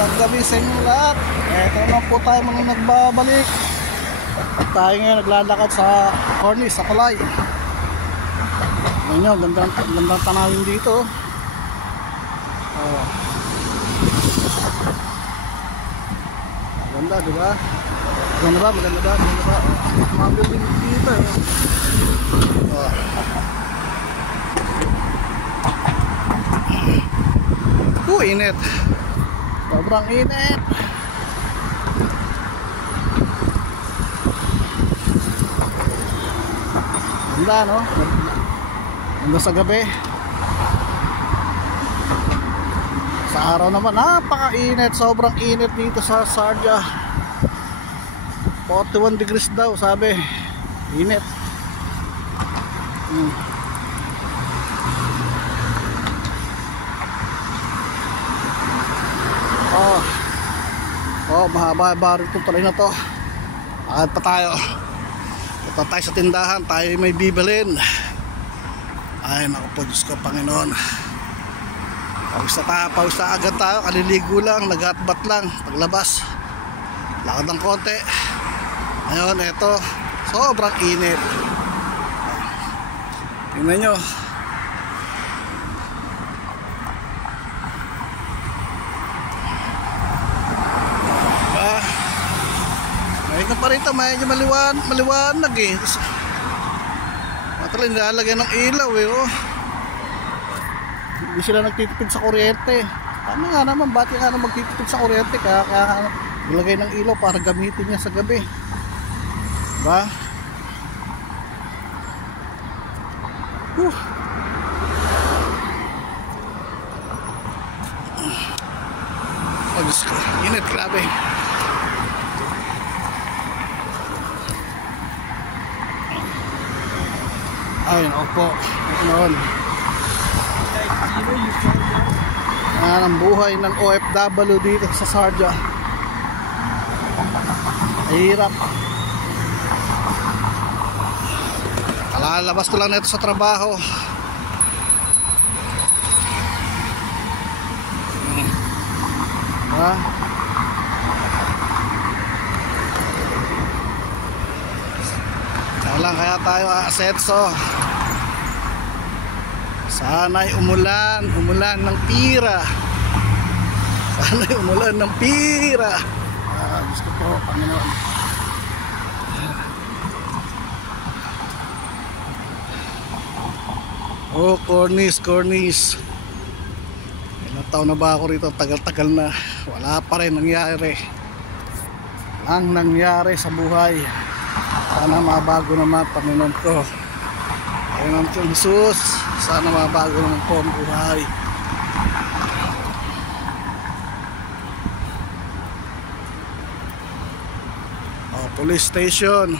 Magandang gabi sa inyo lahat. Eto naman po tayo mga nagbabalik. At tayo ngayon naglalakad sa cornice, sa kulay. Ngayon, gandang tanawin dito. Oh. Maganda, diba? Maganda ba? Mga building dito eh. Oh. Init. Sobrang init. Ganda, no? Ganda sa gabi. Sa araw naman, napaka-init. Sobrang init dito sa Sharjah. 41 degrees daw, sabi. Init. Mahaba-haba rin itong tuloy na to. Akad pa tayo. Punta tayo sa tindahan. Tayo may bibilin. Ay naku po, Diyos ko Panginoon. Pawis na agad tayo. Kaliligo lang, nag-atbat lang. Paglabas, lakad ng konti. Ngayon, eto, sobrang init. Tingnan nyo. Mayroon pa rito, medyo maliwanag eh. Matala, nilalagay ng ilaw eh. Oh. Hindi sila nagtitipid sa kuryente. Tama nga naman, bakit nga naman magtitipid sa kuryente? Kaya nilagay ng ilaw para gamitin niya sa gabi. Diba? Oh, Diyos ko, init, grabe. Ay, opo. Noon. Yan ang buhay ng OFW dito sa Sharjah. Hirap. Kalalabas ko lang nito sa trabaho. Kaya tayo aasetso. Sana'y umulan ng pira. Sana'y umulan ng pira. Gusto po, Panginoon. Oh, cornice. Ilang taon na ba ako rito? Tagal-tagal na. Wala pa rin nangyari. Ang nangyari sa buhay. Sana mabago naman, Panginoon ko. Panginoon ko Jesus, sana mabago naman po ang buhay. Police station.